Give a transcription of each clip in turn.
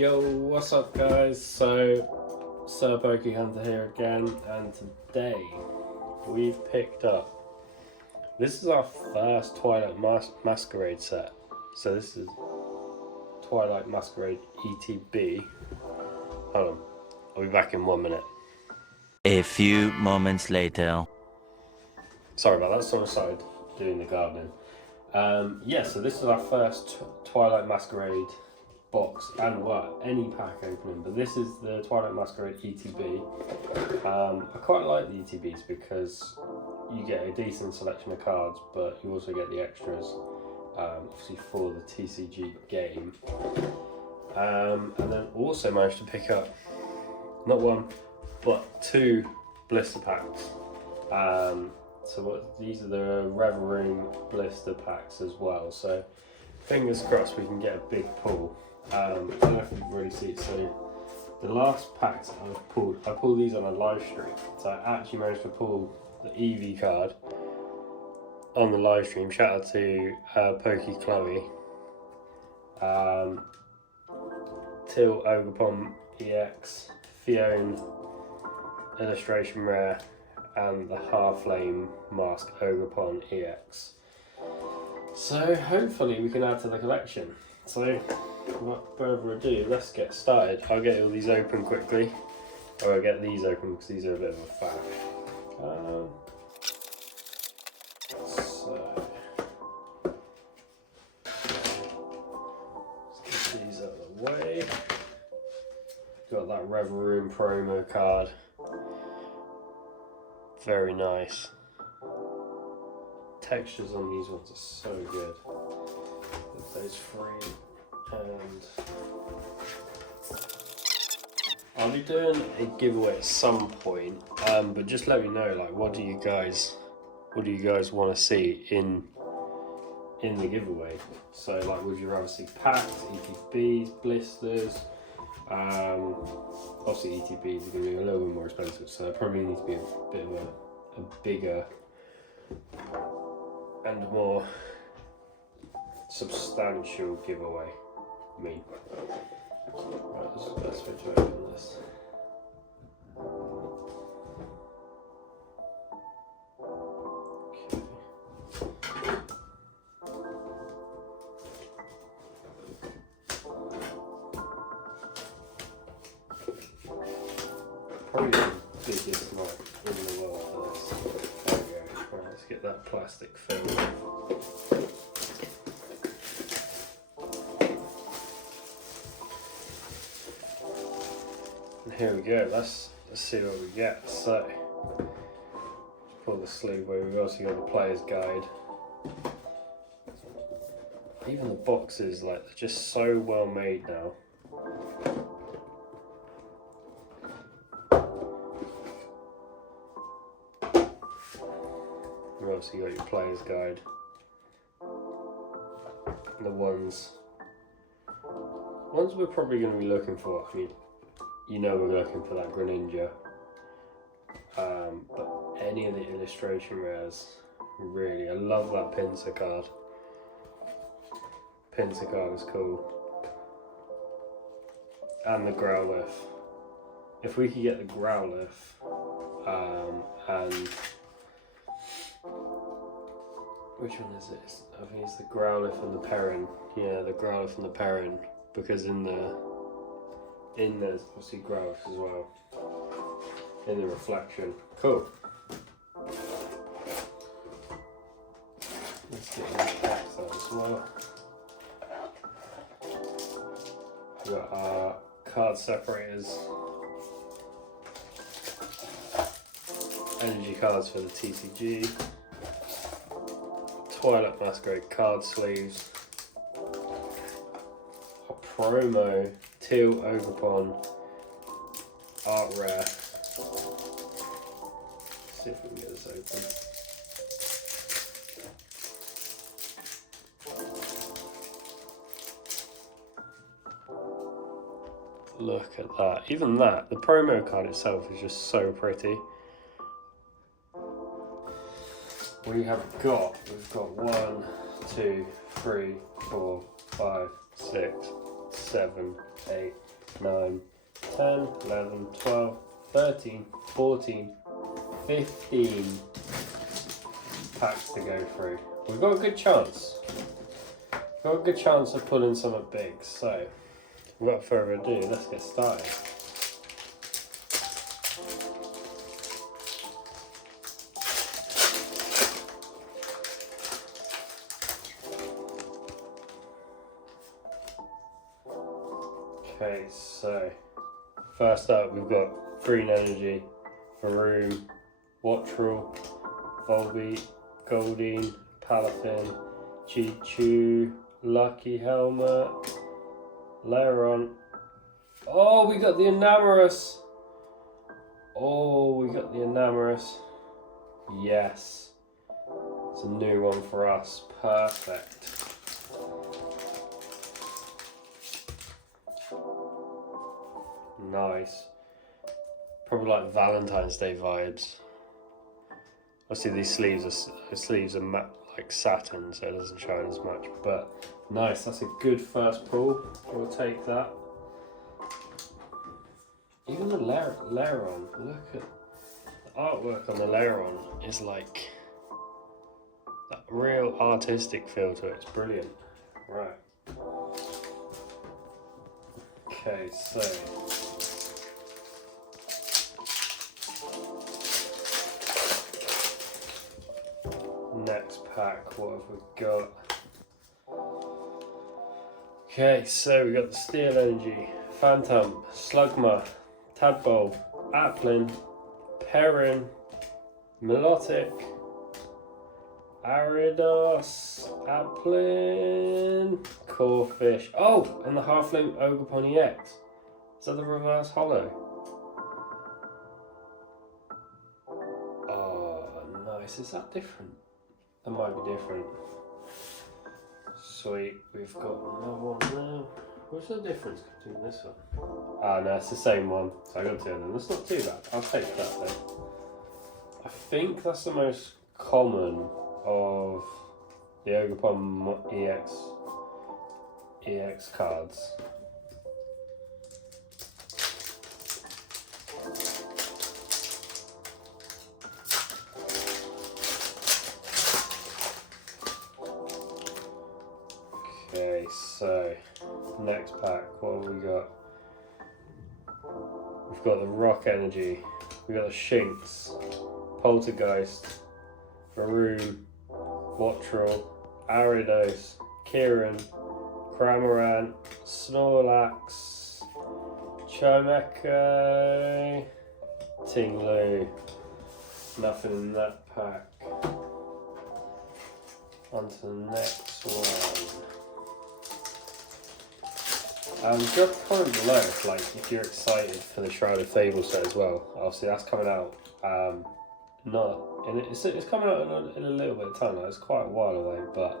Yo, what's up guys? So, SirPokeHunter here again, and today we've picked up, this is our first Twilight Masquerade set. So this is Twilight Masquerade ETB. Hold on, I'll be back in 1 minute. A few moments later. Sorry about that, someone started doing the gardening. Yeah, so this is our first Twilight Masquerade box and any pack opening, but this is the Twilight Masquerade ETB. I quite like the ETBs because you get a decent selection of cards, but you also get the extras, obviously for the TCG game. And then also managed to pick up not one but two blister packs. These are the Reverie blister packs as well, so fingers crossed we can get a big pull. I don't know if you can really see it. So the last packs I pulled these on a live stream, so I actually managed to pull the EV card on the live stream. Shout out to PokéChloe, Till Ogerpon EX, Fiona illustration rare, and the Half-Flame Mask Ogerpon EX. So hopefully we can add to the collection. So without further ado, let's get started. I'll get all these open quickly, or I'll get these open because these are a bit of a faff. Let's get these out of the way. Got that Reverie promo card. Very nice. Textures on these ones are so good. With those three, and I'll be doing a giveaway at some point. But just let me know, like, what do you guys want to see in the giveaway? So, like, would you rather see packs, ETBs, blisters? Obviously ETBs are going to be a little bit more expensive, so it probably needs to be a bit of a bigger and more substantial giveaway. Right, this is the best way to open this. Probably the biggest knot in the world for this. There we go. Right, let's get that plastic filled. And here we go. Let's see what we get. So, let's pull the sleeve away. We've also got the player's guide. Even the boxes, like, they're just so well made now. You've obviously got your player's guide. And the ones we're probably going to be looking for. I mean, you know we're looking for that Greninja. But any of the illustration rares, really. I love that Pinsir card. Pinsir card is cool. And the Growlithe. If we could get the Growlithe, and which one is it? I think it's the Growlithe and the Perrin. Yeah, the Growlithe and the Perrin, because in there's obviously Growlithe as well. In the reflection. Cool. Let's get these packs out as well. We've got our card separators. Energy cards for the TCG. Twilight Masquerade card sleeves. A promo Till Ogerpon art rare. Let's see if we can get this open. Look at that. Even that, the promo card itself is just so pretty. We've got 1, 2, 3, 4, 5, 6, 7, 8, 9, 10, 11, 12, 13, 14, 15 packs to go through. We've got a good chance. Got a good chance of pulling something big. So, without further ado, let's get started. Okay, so first up we've got Green Energy, Varoom, Wattrel, Volbeat, Goldeen, Palafin, Chi-Chu, Lucky Helmet, Lairon. Oh, we got the Enamorous. Oh, we got the Enamorous. Yes. It's a new one for us. Perfect. Nice. Probably like Valentine's Day vibes. Obviously these sleeves are like satin, so it doesn't shine as much, but nice. That's a good first pull. We'll take that. Even the Lairon, look at the artwork on the Lairon is like that real artistic feel to it. It's brilliant. Right. Okay, so next pack, what have we got? Okay, so we got the Steel Energy, Phantom, Slugma, Tadpole, Applin, Perrin, Melodic, Aridos, Applin, Corfish. Oh, and the Halfling Ogerpon EX. Is that the reverse holo? Oh, nice. Is that different? That might be different. Sweet. We've got another one now. What's the difference between this one? Ah, no, it's the same one. So I got two of them. That's not too bad. I'll take that then. I think that's the most common of the Ogerpon EX cards. Okay, so next pack, what have we got? We've got the Rock Energy, we've got the Shinx, Poltergeist, Varoom, Wattrel, Aridos, Kieran, Cramorant, Snorlax, Chimecho, Tinglu. Nothing in that pack. On to the next one. Drop a comment below if you're excited for the Shrouded Fable set as well. Obviously that's coming out it's coming out in a little bit of time. It's quite a while away, but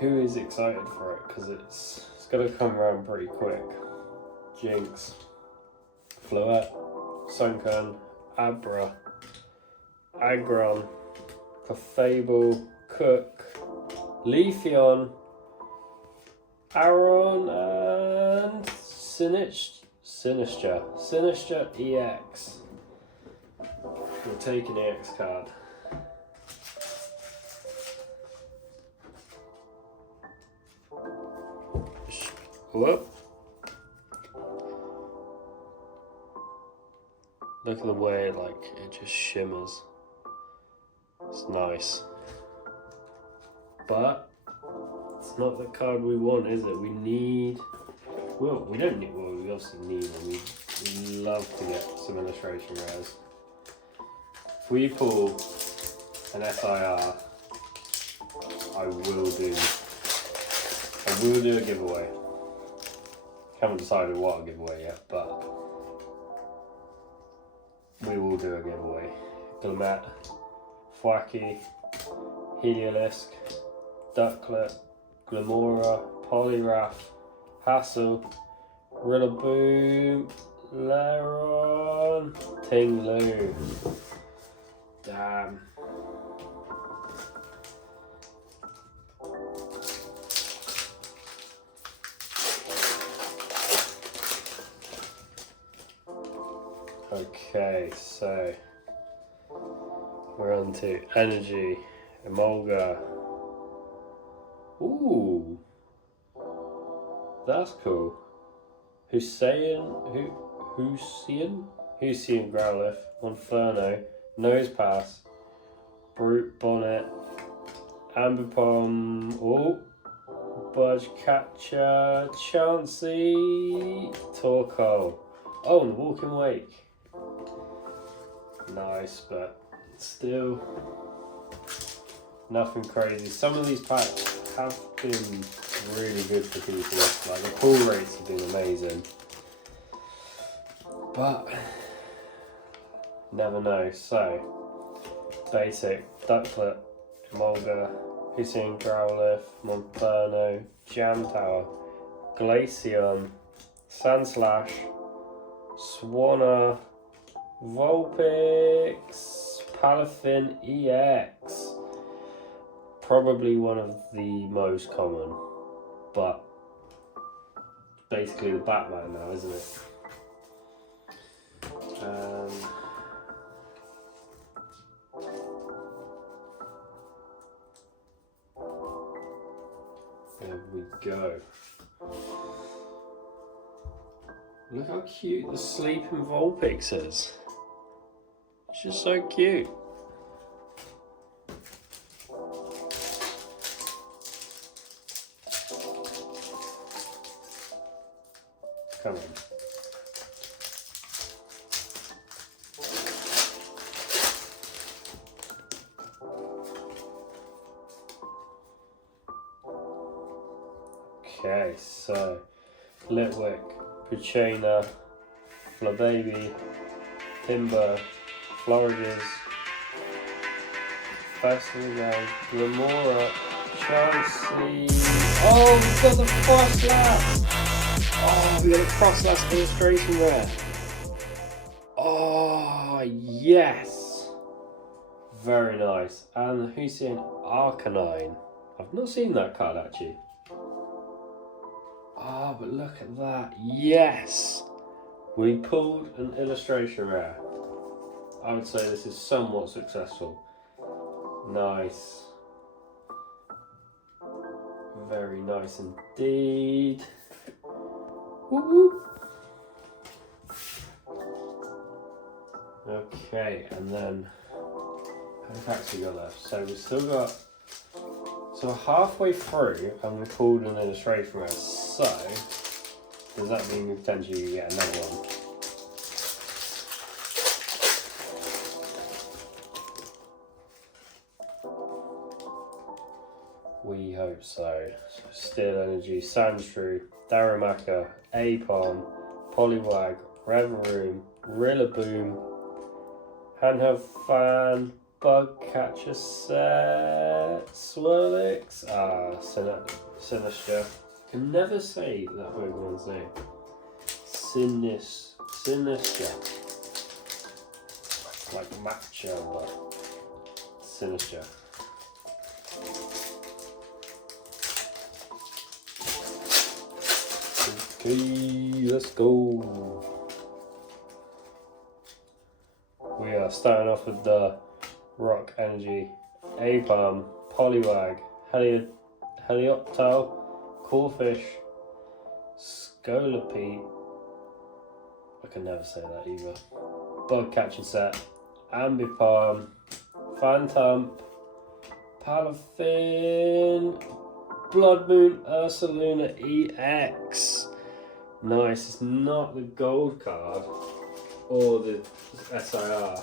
who is excited for it? Because it's gonna come around pretty quick. Jinx, Floette, Sunkern, Abra, Aggron, Clefable, Cook, Leafeon, Aron, and Sinister EX. We'll take an EX card. Whoop. Look at the way it just shimmers. It's nice. But it's not the card we want, is it? We need... Well, we don't need... Well, we obviously need them. We love to get some illustration rares. If we pull an SIR, I will do a giveaway. Haven't decided what I'll give away yet, but we will do a giveaway. Glamet, Thwacky, Heliolisk, Ducklet, Glamora, Poliwrath, Hassel, Rillaboom, Lairon, Tinglu. Damn. Okay, so we're on to Energy, Emolga. Ooh, that's cool. Hussein Growlithe, Monferno, Nose Pass, Brute Bonnet, Ambipom, Budge Catcher, Chansey, Torkoal. Oh, and Walking Wake. Nice, but still nothing crazy. Some of these packs have been really good for people. Like the pull rates have been amazing. But never know. So basic Ducklet, Emolga, Hissing Growlithe, Monferno, Jam Tower, Glaceon, Sandslash, Swanna, Vulpix, Palafin EX. Probably one of the most common, but basically the Batman now, isn't it? There we go. Look how cute the sleeping Vulpix is. It's just so cute. Come on. Okay, so Litwick, Puchena, Flababy, Timber, Floridas, Festival, Remora, Chansey. Oh, we've got the Frostlass! Oh, we got a Frostlass illustration there. Oh, yes! Very nice. And who's in Arcanine? I've not seen that card actually. Oh, but look at that. Yes! We pulled an illustration rare. I would say this is somewhat successful. Nice. Very nice indeed. Woo-woo. Okay, and then how many packs we got left? So we've still got, so halfway through and we pulled an illustration rare. So does that mean we potentially get another one? We hope so. Steel Energy, Sandshrew, Darumaka, Apom, Poliwag, Revavroom, Rillaboom, Handheld Fan, Bugcatcher Set, Swirlix, Sinistra. I can never say that Pokemon's name. Sinistra. Like Matcha, but Sinistra. Okay, let's go. We are starting off with the Rock Energy, Apom, Poliwag, Helioptile, Corfish, Scolipede. I can never say that either. Bug Catching Set, Ambipom, Phantump, Palafin, Blood Moon, Ursaluna EX. Nice, it's not the gold card or the SIR,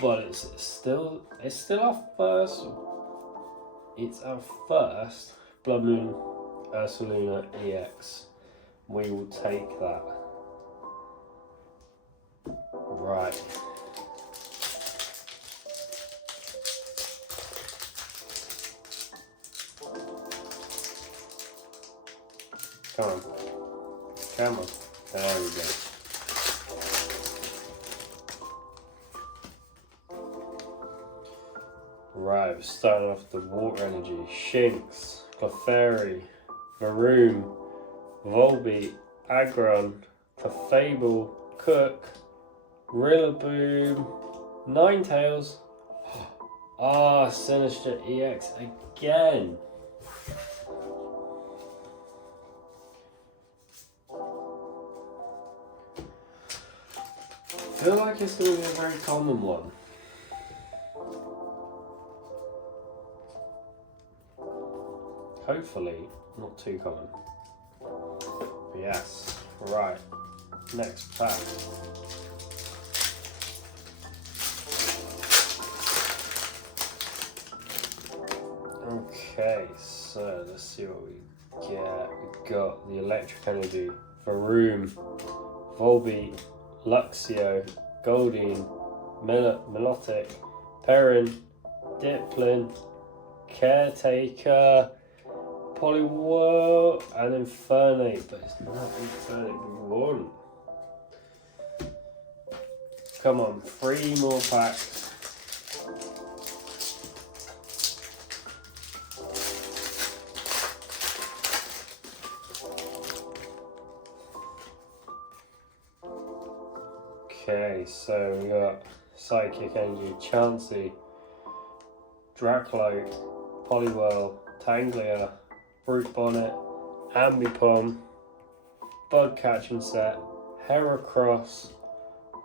but it's still our first. It's our first Blood Moon Ursaluna EX. We will take that. Right. Come on. Come on. There we go. Right, we're starting off with the Water Energy. Shinx, Clefairy, Varoom, Volbeat, Aggron, Clefable, Cook, Rillaboom, Ninetales. Ah, Sinister EX again. I feel like it's going to be a very common one. Hopefully, not too common. But yes, right. Next pack. Okay, so let's see what we get. We've got the Electric Energy, Varoom, Volbeat, Luxio, Goldeen, Milotic, Perrin, Dipplin, Caretaker, Poliwhirl, and Infernape, but it's not Infernape we want. Come on, 3 more packs. Okay, so we got Psychic Energy, Chansey, Dracloak, Poliwhirl, Tanglia, Brute Bonnet, Ambipom, Bug Catching Set, Heracross,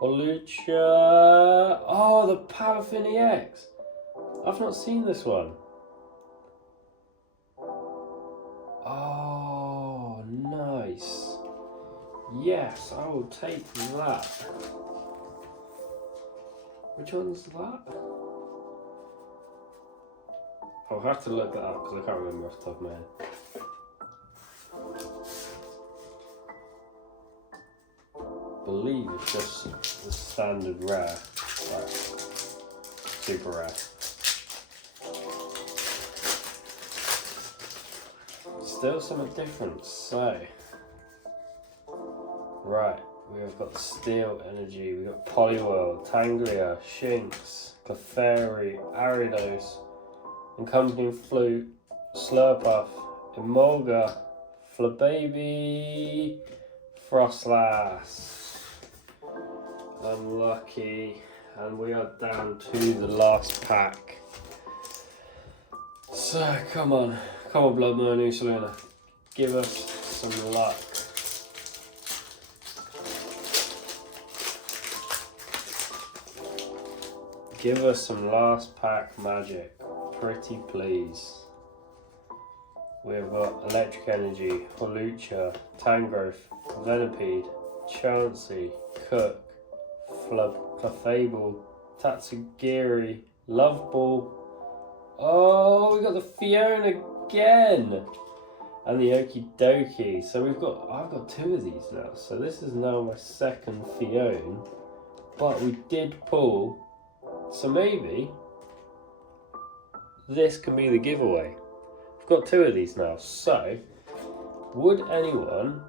Holucha. Oh, the Powerfin EX. I've not seen this one. Oh, nice. Yes, I will take that. Which one's that? I'll have to look that up because I can't remember off the top of my head. I believe it's just the standard rare. Right. Super rare. Still something different, so. Right, we've got Steel Energy, we've got Poliwhirl, Tanglia, Shinx, Clefairy, Aridos, Accompanying Flute, Slurpuff, Emolga, Flababy, Frostlass. Unlucky, and we are down to the last pack. So come on Blood Moon Usaluna, give us some luck. Give us some last pack magic, pretty please. We've got Electric Energy, Holucha, Tangrowth, Venipede, Chansey, Cook, Clefable, Tatsugiri, Loveball. Oh, we got the Fiona again! And the Okie Dokie. So I've got 2 of these now. So this is now my second Fiona. But we did pull. So maybe this can be the giveaway. We've got 2 of these now. So would anyone,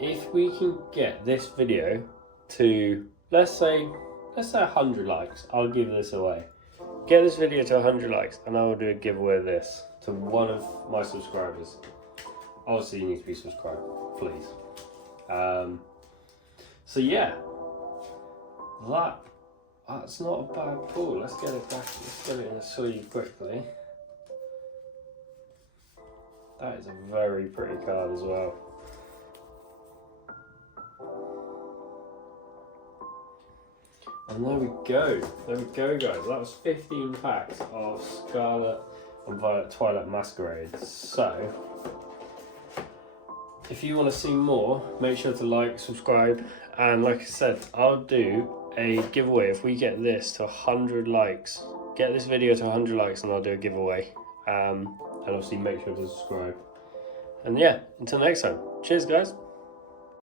if we can get this video to let's say 100 likes, I'll give this away. Get this video to 100 likes and I will do a giveaway of this to one of my subscribers. Obviously you need to be subscribed, please. So yeah, that's not a bad pull. Let's get it back. Let's get it in the sleeve quickly. That is a very pretty card as well. And there we go. There we go, guys. That was 15 packs of Scarlet and Violet Twilight Masquerade. So, if you want to see more, make sure to like, subscribe, and like I said, I'll do a giveaway if we get this to 100 likes. Get this video to 100 likes and I'll do a giveaway. And obviously make sure to subscribe. And yeah, until next time. Cheers, guys.